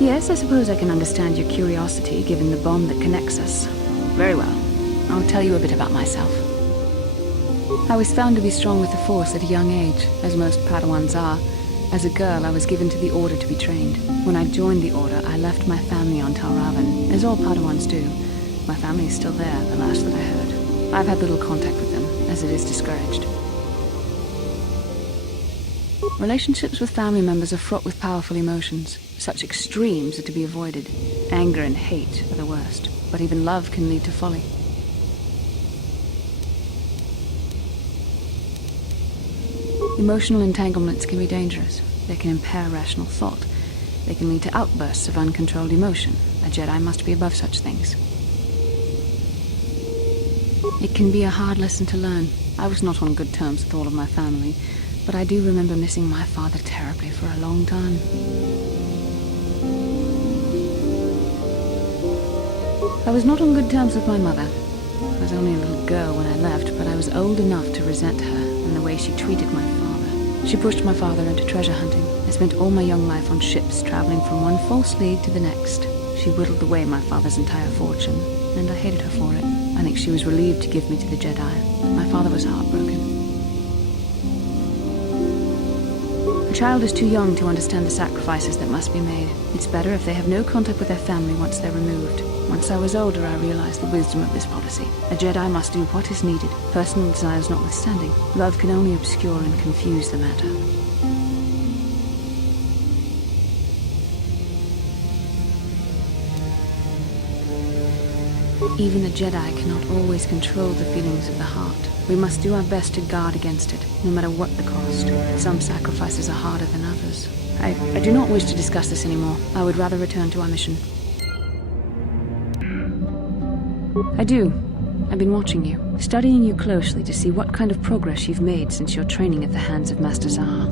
Yes, I suppose I can understand your curiosity, given the bond that connects us. Very well. I'll tell you a bit about myself. I was found to be strong with the Force at a young age, as most Padawans are. As a girl, I was given to the Order to be trained. When I joined the Order, I left my family on Tal Ravan, as all Padawans do. My family is still there, the last that I heard. I've had little contact with them, as it is discouraged. Relationships with family members are fraught with powerful emotions. Such extremes are to be avoided. Anger and hate are the worst, but even love can lead to folly. Emotional entanglements can be dangerous. They can impair rational thought. They can lead to outbursts of uncontrolled emotion. A Jedi must be above such things. It can be a hard lesson to learn. I was not on good terms with all of my family, but I do remember missing my father terribly for a long time. I was not on good terms with my mother. I was only a little girl when I left, but I was old enough to resent her and the way she treated my father. She pushed my father into treasure hunting. I spent all my young life on ships, traveling from one false lead to the next. She whittled away my father's entire fortune, and I hated her for it. I think she was relieved to give me to the Jedi, but my father was heartbroken. A child is too young to understand the sacrifices that must be made. It's better if they have no contact with their family once they're removed. Once I was older, I realized the wisdom of this policy. A Jedi must do what is needed, personal desires notwithstanding. Love can only obscure and confuse the matter. Even a Jedi cannot always control the feelings of the heart. We must do our best to guard against it, no matter what the cost. Some sacrifices are harder than others. I do not wish to discuss this anymore. I would rather return to our mission. I do. I've been watching you, studying you closely to see what kind of progress you've made since your training at the hands of Master Zahar.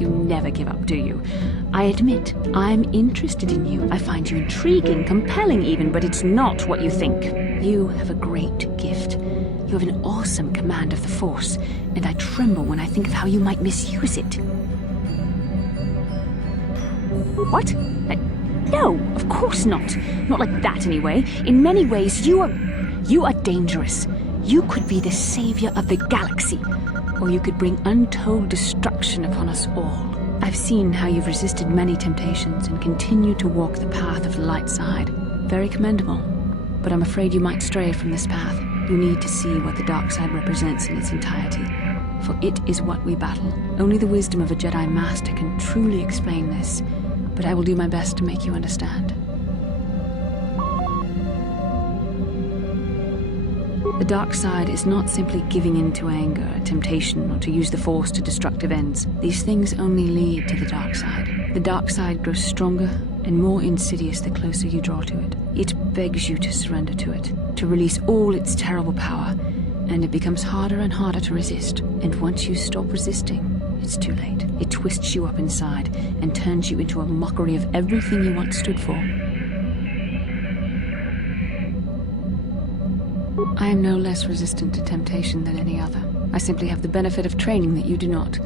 You never give up, do you? I admit, I'm interested in you. I find you intriguing, compelling even, but it's not what you think. You have a great gift. You have an awesome command of the Force, and I tremble when I think of how you might misuse it. What? No, of course not. Not like that, anyway. In many ways, you are dangerous. You could be the savior of the galaxy, or you could bring untold destruction upon us all. I've seen how you've resisted many temptations and continue to walk the path of the light side. Very commendable, but I'm afraid you might stray from this path. You need to see what the dark side represents in its entirety, for it is what we battle. Only the wisdom of a Jedi Master can truly explain this, but I will do my best to make you understand. The dark side is not simply giving in to anger, temptation, or to use the Force to destructive ends. These things only lead to the dark side. The dark side grows stronger and more insidious the closer you draw to it. It begs you to surrender to it, to release all its terrible power, and it becomes harder and harder to resist. And once you stop resisting, it's too late. It twists you up inside and turns you into a mockery of everything you once stood for. I am no less resistant to temptation than any other. I simply have the benefit of training that you do not.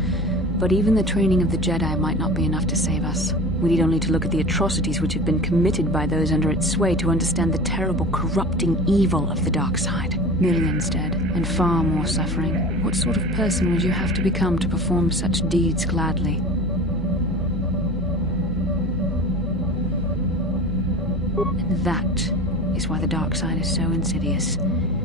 But even the training of the Jedi might not be enough to save us. We need only to look at the atrocities which have been committed by those under its sway to understand the terrible, corrupting evil of the dark side. Millions dead, and far more suffering. What sort of person would you have to become to perform such deeds gladly? And that is why the dark side is so insidious.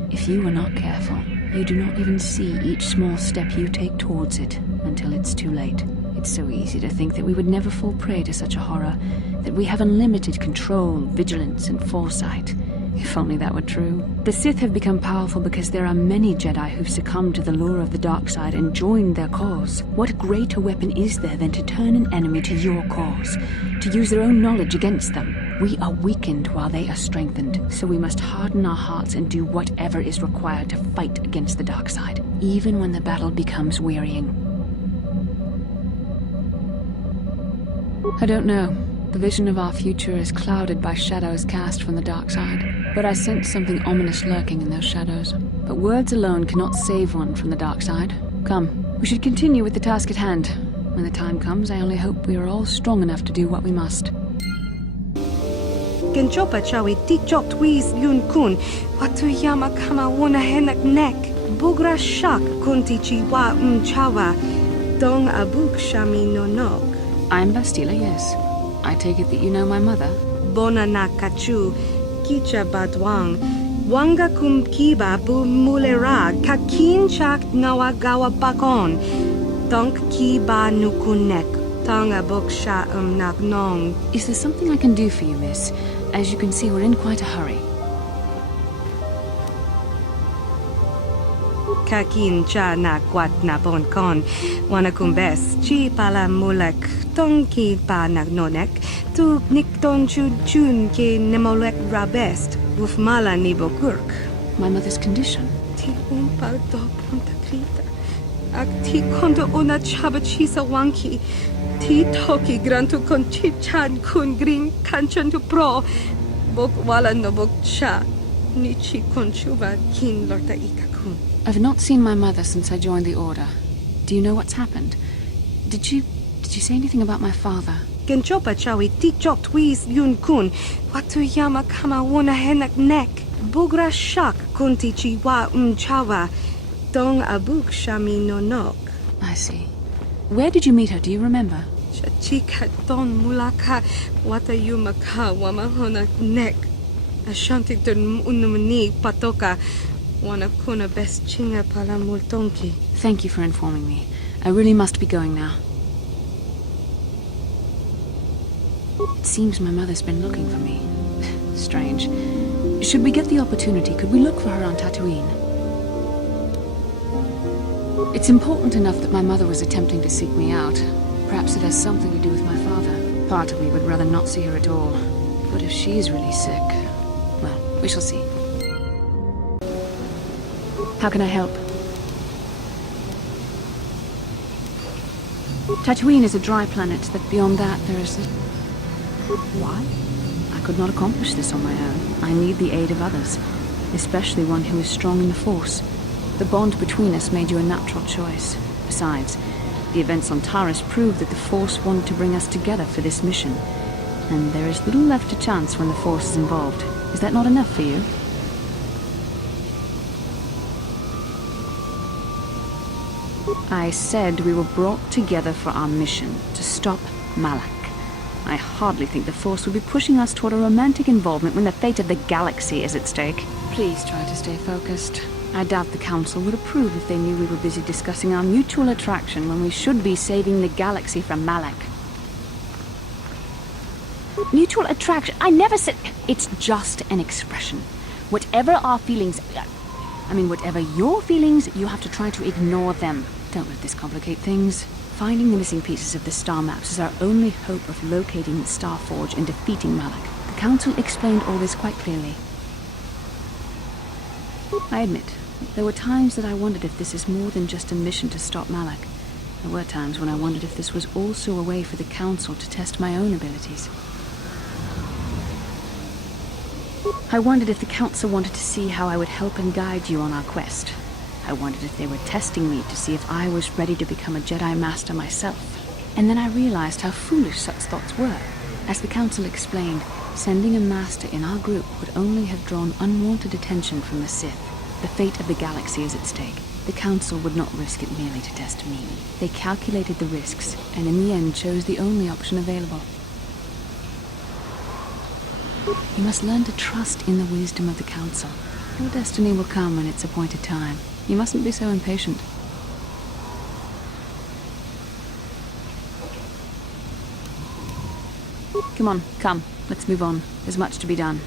If you are not careful, you do not even see each small step you take towards it until it's too late. It's so easy to think that we would never fall prey to such a horror, that we have unlimited control, vigilance, and foresight. If only that were true. The Sith have become powerful because there are many Jedi who've succumbed to the lure of the dark side and joined their cause. What greater weapon is there than to turn an enemy to your cause, to use their own knowledge against them? We are weakened while they are strengthened, so we must harden our hearts and do whatever is required to fight against the dark side, even when the battle becomes wearying. I don't know. The vision of our future is clouded by shadows cast from the dark side, but I sense something ominous lurking in those shadows. But words alone cannot save one from the dark side. Come, we should continue with the task at hand. When the time comes, I only hope we are all strong enough to do what we must. Genchopa chawi tikchok twiz yun kun. Watu yama kama wona henak nek. Bugra shak kunti chiwa chawa. Dong abuk shami nonok. I'm Bastila, yes. I take it that you know my mother? Bona na kachu. Kicha badwang. Wanga kum kiba bu mulera. Kakin chak nawa gawa bakon. Donk kiba nukunek. Tong abuk sha nagnong. Is there something I can do for you, miss? As you can see, we're in quite a hurry. Kakin cha na kwat na bon kon. Wana kumbes. Chi pala mulek. Tong ki pa nagnonek. Tu nikton chun ke nemolek rabest. Uf mala nibokurk. My mother's condition? Ti umpa do punta krita. Ak ti kondo una chaba chisa wanki. Ti toki grantu kon chichan kun green kanchan tu pro. Bok wala no bok cha. Nichi kon chuba kin lorta ika kun. I've not seen my mother since I joined the Order. Do you know what's happened? Did she say anything about my father? Genchopa chawi tikchok twiz yun kun. Watu yama kama wona henak nek. Bugra shak kunti chiwa chawa. Dong abuk shami nonok. I see. Where did you meet her? Do you remember? Chika don mulaka wata yumaka wamahona nek. Ashanti dun unumani patoka. Wana kuna best chinga pala multonki. Thank you for informing me. I really must be going now. It seems my mother's been looking for me. Strange. Should we get the opportunity, could we look for her on Tatooine? It's important enough that my mother was attempting to seek me out. Perhaps it has something to do with my father. Part of me would rather not see her at all. But if she's really sick, well, we shall see. How can I help? Tatooine is a dry planet, that beyond that there is... Why? I could not accomplish this on my own. I need the aid of others, especially one who is strong in the Force. The bond between us made you a natural choice. Besides, the events on Taris proved that the Force wanted to bring us together for this mission. And there is little left to chance when the Force is involved. Is that not enough for you? I said we were brought together for our mission, to stop Malak. I hardly think the Force would be pushing us toward a romantic involvement when the fate of the galaxy is at stake. Please try to stay focused. I doubt the Council would approve if they knew we were busy discussing our mutual attraction when we should be saving the galaxy from Malak. Mutual attraction? I never said... It's just an expression. Whatever our feelings... whatever your feelings, you have to try to ignore them. Don't let this complicate things. Finding the missing pieces of the star maps is our only hope of locating Starforge and defeating Malak. The Council explained all this quite clearly. I admit, there were times that I wondered if this is more than just a mission to stop Malak. There were times when I wondered if this was also a way for the Council to test my own abilities. I wondered if the Council wanted to see how I would help and guide you on our quest. I wondered if they were testing me to see if I was ready to become a Jedi Master myself. And then I realized how foolish such thoughts were. As the Council explained, sending a Master in our group would only have drawn unwanted attention from the Sith. The fate of the galaxy is at stake. The Council would not risk it merely to test me. They calculated the risks, and in the end chose the only option available. You must learn to trust in the wisdom of the Council. Your destiny will come when its appointed time. You mustn't be so impatient. Come on, come. Let's move on. There's much to be done.